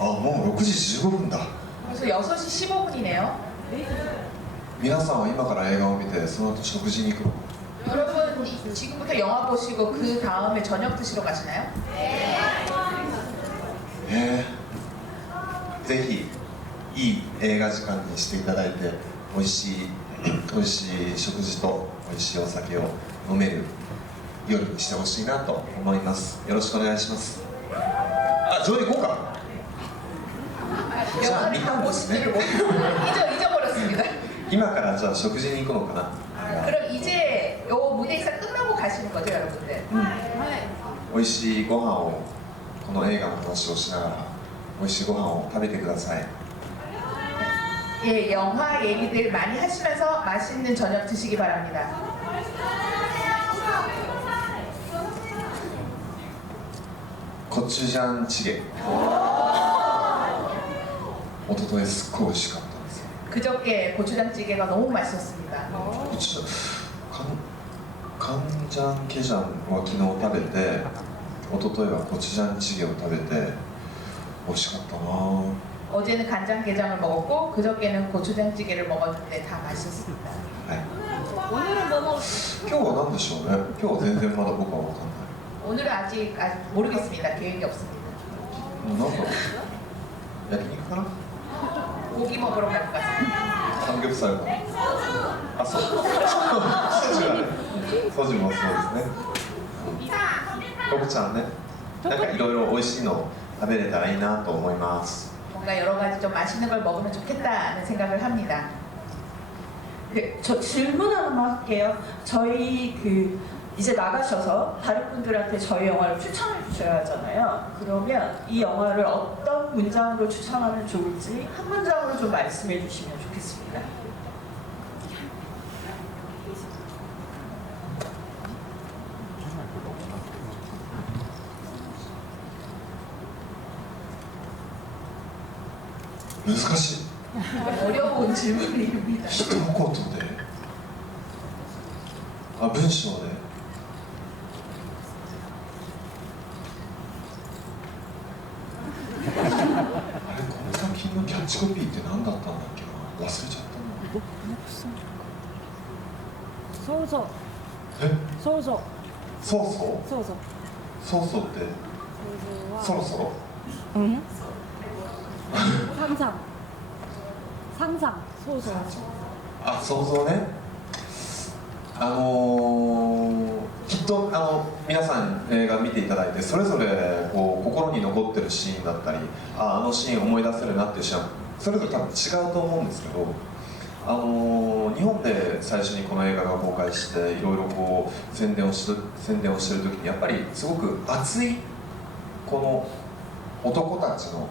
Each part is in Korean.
もう6時15分だ。 그래서 6시 15분이네요. 皆さんは今から映画を見てその後食事に行くの？ 여러분 지금부터 영화 보시고 그 다음에 저녁 드시러 가시나요? ぜひいい映画時間にしていただいて、美味しい食事と美味しいお酒を飲める夜にしてほしいなと思います。よろしくお願いします。あ、上映行こうか。じゃあ見たんですね。 잊어버렸습니다. 今からじゃあ食事に行くのかな。 그럼 이제 요 무대 인사 끝나고 가시는 거죠, 여러분들? 美味しいご飯を、この映画の話をしながら美味しいご飯を食べてください。 예, 영화 얘기들 많이 하시면서 맛있는 저녁 드시기 바랍니다. コチュジャンチゲ、おとといすっごい美味しかったです。 그저께 고추장찌개가 너무 맛있었습니다. カンジャンケジャンは昨日食べて、おとといはコチュジャンチゲを食べて美味しかったな。 어제는 간장게장을 먹었고 그저께는 고추장찌개를 먹었는데 다 맛있었습니다. はい、 오늘은 뭐 먹? 今日は何でしょうね。今日は全然まだ僕は分かんない。 오늘은 아직 모르겠습니다. 계획이 없습니다. なんだろう。焼肉かな。 고기 먹으러 갈 것 같습니다. サムギョプサルかな。あ、そう。ソジュはね。ソジュもそうですね。コブちゃんね。なんかいろいろ美味しいの食べれたらいいなと思います。 뭔가 여러 가지 좀 맛있는 걸 먹으면 좋겠다는 생각을 합니다. 저 질문 하나만 할게요. 저희 이제 나가셔서 다른 분들한테 저희 영화를 추천해 주셔야 하잖아요. 그러면 이 영화를 어떤 문장으로 추천하면 좋을지 한 문장으로 좀 말씀해 주시면 좋겠습니다.難しい。 어려운 질문입니다. 一言で。あ、文章で。あれ、この作品のキャッチコピーって何だったんだっけな。忘れちゃったな。そうそうえ、そうそうそうそう。そうそうそうそうって。そろそろ。うん상상 상상 소소 あ、想像ね。きっと皆さん映画見ていただいて、それぞれこう心に残ってるシーンだったり、あのシーン思い出せるなっていうシーンはそれぞれ多分違うと思うんですけど、日本で最初にこの映画が公開していろいろこう宣伝をしてる時にやっぱりすごく熱いこの男たちの、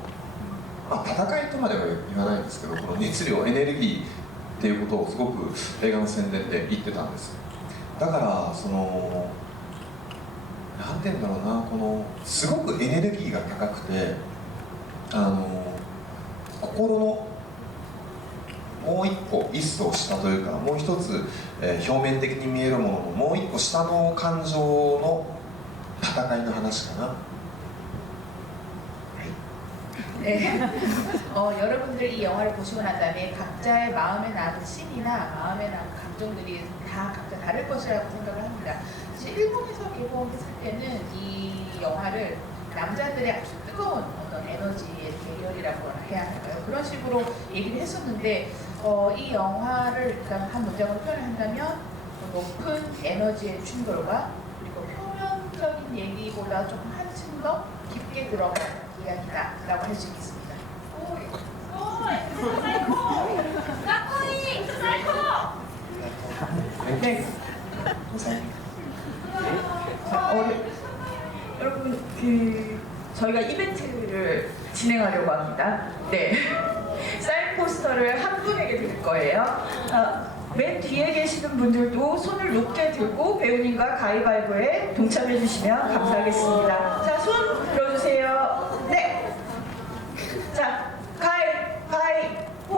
まあ、戦いとまでは言わないんですけど、この熱量エネルギーっていうことをすごく映画の宣伝で言ってたんです。だからなんて言うんだろうな、このすごくエネルギーが高くて心のもう一層下というか、もう一つ、表面的に見えるもののもう一個下の感情の戦いの話かな。 네. 여러분들 이 영화를 보시고 난 다음에 각자의 마음에 남은 씬이나 마음에 남은 감정들이 다 각자 다를 것이라고 생각을 합니다. 사실 일본에서 개봉했을 때는 이 영화를 남자들의 아주 뜨거운 어떤 에너지의 대결이라고 해야 할까요? 그런 식으로 얘기를 했었는데 이 영화를 일단 한 문장으로 표현한다면 높은 에너지의 충돌과 그리고 표면적인 얘기보다 조금 한층 더 깊게 들어간 이야기다라고 할 수 있겠습니다. 네. 여러분 저희가 이벤트를 진행하려고 합니다. 네. 사인 포스터를 한 분에게 드릴 거예요. 맨 뒤에 계시는 분들도 손을 높게 들고 배우님과 가위바위보에 동참해 주시면 감사하겠습니다. 자, 손 들어주세요. 네. 자, 가위바위보.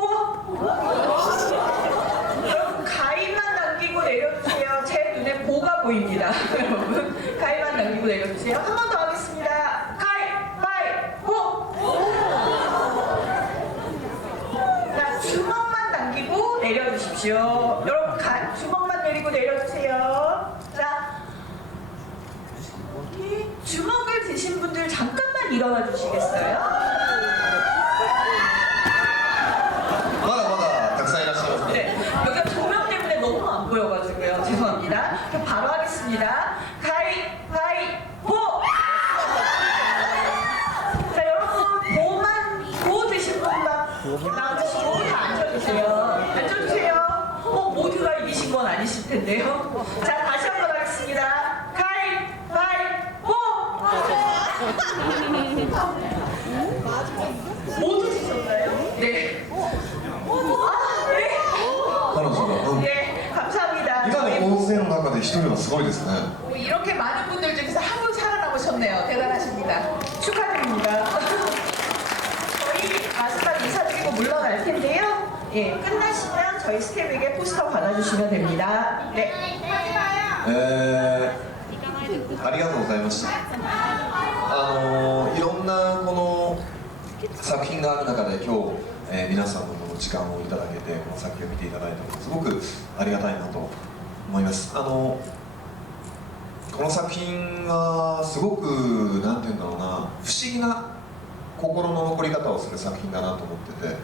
여러분 가위만 남기고 내려주세요. 제 눈에 보가 보입니다. 여러분 가위만 남기고 내리고 내려주세요. 한 번 더 하겠습니다. 가위바위보. 자, 주먹만 당기고 내려주십시오. 여러분, 주먹만 내리고 내려주세요. 자, 이 주먹을 드신 분들 잠깐만 일어나 주시겠어요? まだまだたくさんいらっしゃいますね。 네, 여기가 조명 때문에 너무 안 보여가지고요. 죄송합니다. 그럼 바로 하겠습니다. 가위바위보! 자, 여러분, 보 드신 분만 나와주시고 다 앉아주세요. 앉아주세요. 모두가 이기신 건 아니실 텐데요. 자, 다시 한번 하겠습니다. 가위바위보! 모두 드셨나요? 네. 아, 네. 彼女が、네, 감사합니다. 今の大勢の中で一人はすごいですね。 이렇게 많은 분들 중에서 한 분 살아남으셨네요. 대단하십니다. 축하드립니다. 저희 마지막 인사드리고 물러날 텐데요. 예, 끝나시면 저희 스텝에게 포스터 받아주시면 됩니다. 네. ありがとうございました。いろんなこの作品がある中で今日、皆さんのこの時間をいただけてこの作品を見ていただいたのですごくありがたいなと思います。この作品はすごくなんていうんだろうな、不思議な心の残り方をする作品だなと思ってて、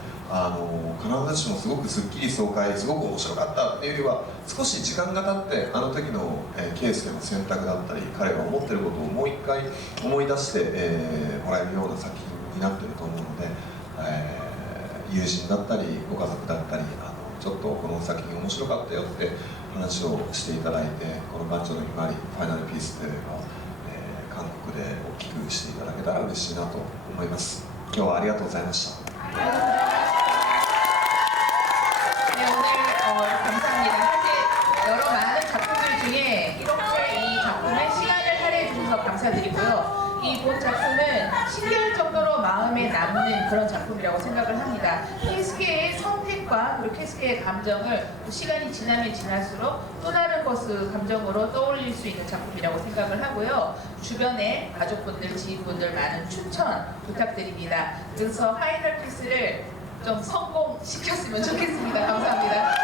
必ずしもすごくすっきり爽快、すごく面白かったっていうよりは少し時間が経ってあの時の、ケースでの選択だったり彼が思ってることをもう一回思い出して、もらえるような作品になってると思うので、友人だったりご家族だったりちょっとこの作品面白かったよって話をしていただいて、この「男女のひまわり」ファイナルピースというのを、韓国で大きくしていただけたら嬉しいなと思います。今日はありがとうございました。 네, 오늘 감사합니다. 사실 여러 많은 작품들 중에 이렇게 이 작품에 시간을 할애해 주셔서 감사드리고요. 이 본 작품은 신기할 정도로 마음에 남는 그런 작품이라고 생각을 합니다. 케이스케의 선택과 그리고 케이스케의 감정을 시간이 지나면 지날수록 또 다른 감정으로 떠올릴 수 있는 작품이라고 생각을 하고요. 주변에 가족분들, 지인분들 많은 추천 부탁드립니다. 그래서 파이널 피스를 좀 성공시켰으면 좋겠습니다. 감사합니다.